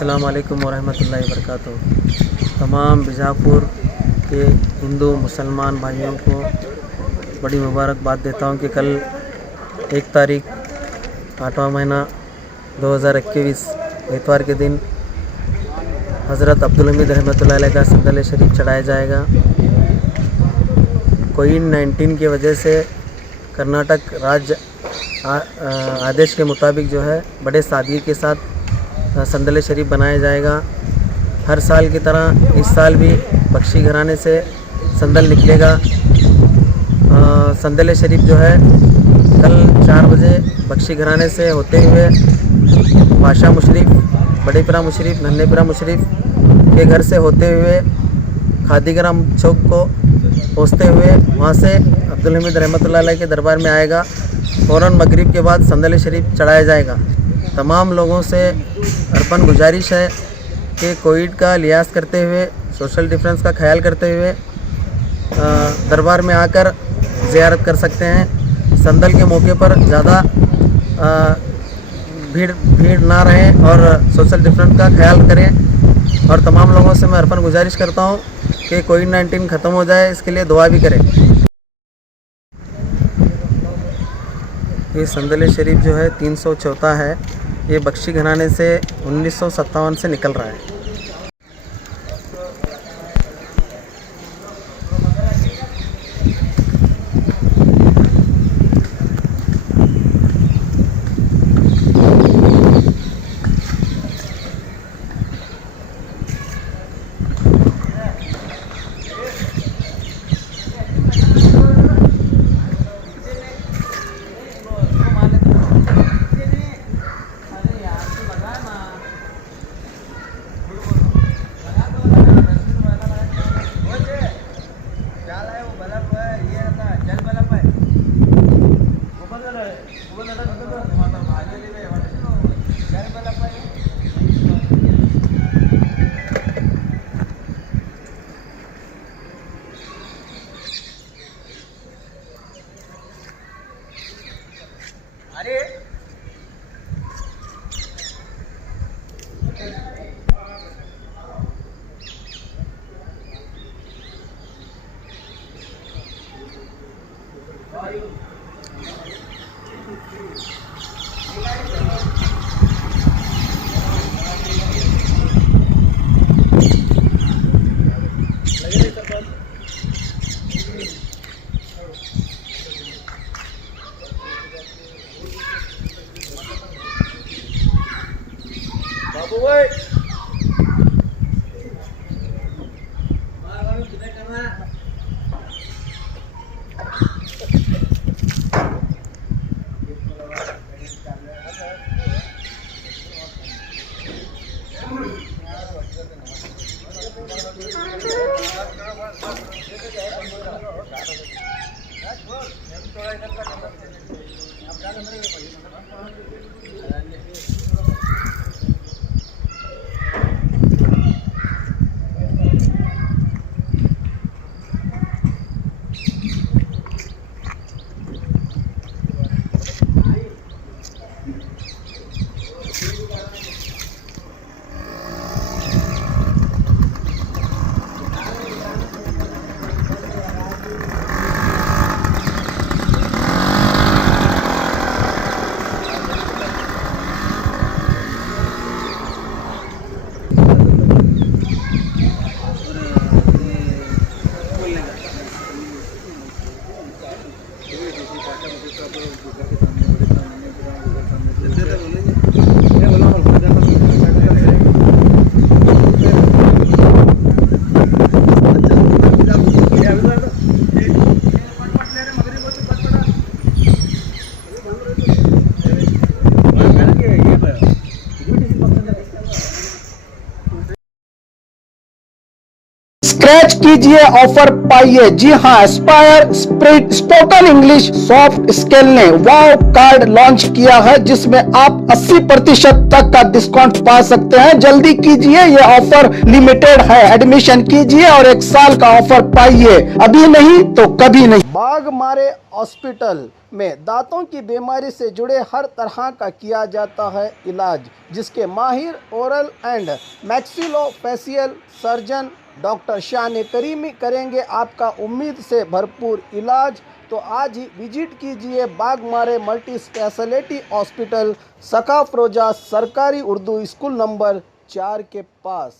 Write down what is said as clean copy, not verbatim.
अस्सलाम वालेकुम वरहमतुल्लाहि वबरकातुहू। तमाम बीजापुर के हिंदू मुसलमान भाइयों को बड़ी मुबारकबाद देता हूं कि कल 1 तारीख 8वां महीना 2021 इतवार के दिन हज़रत अब्दुल हमीद रहमतुल्लाह अलैह का संदल शरीफ चढ़ाया जाएगा। कोविड-19 की वजह से कर्नाटक राज्य आदेश के मुताबिक जो है बड़े सादगी के साथ संदल शरीफ बनाया जाएगा। हर साल की तरह इस साल भी बख्शी घराने से संदल निकलेगा। संदल शरीफ जो है कल 4 बजे बख्शी घराने से होते हुए बादशाह मुशर्रफ, बड़ेपुरा मुशर्रफ, नन्हेपुरा मुशर्रफ के घर से होते हुए खादीग्राम चौक को पहुँचते हुए वहाँ से अब्दुल हमीद रहमतुल्लाह अलैह के दरबार में आएगा। फ़ौरन मगरिब के बाद संदल शरीफ चढ़ाया जाएगा। तमाम लोगों से अर्पण गुजारिश है कि कोविड का लिहाज करते हुए, सोशल डिफरेंस का ख्याल करते हुए दरबार में आकर ज़ियारत कर सकते हैं। संदल के मौके पर ज़्यादा भीड़ ना रहे और सोशल डिफरेंस का ख्याल करें। और तमाम लोगों से मैं अर्पण गुजारिश करता हूँ कि कोविड-19 ख़त्म हो जाए, इसके लिए दुआ भी करें। ये संदल शरीफ जो है 304 है। ये बख्शी घराने से 1957 से निकल रहा है। स्क्रैच कीजिए, ऑफर पाइए। जी हाँ, Aspire spoken English soft skill ने वाव कार्ड लॉन्च किया है, जिसमें आप 80% तक का डिस्काउंट पा सकते हैं। जल्दी कीजिए, ये ऑफर लिमिटेड है। एडमिशन कीजिए और 1 साल का ऑफर पाइए, अभी नहीं तो कभी नहीं। बाघमारे हॉस्पिटल में दांतों की बीमारी से जुड़े हर तरह का किया जाता है इलाज, जिसके माहिर oral and maxillofacial surgeon doctor शान करीमी करेंगे आपका उम्मीद से भरपूर इलाज। तो आज ही विजिट कीजिए बाघमारे मल्टी स्पेशलिटी हॉस्पिटल, सका अफरोजा सरकारी उर्दू स्कूल नंबर 4 के पास।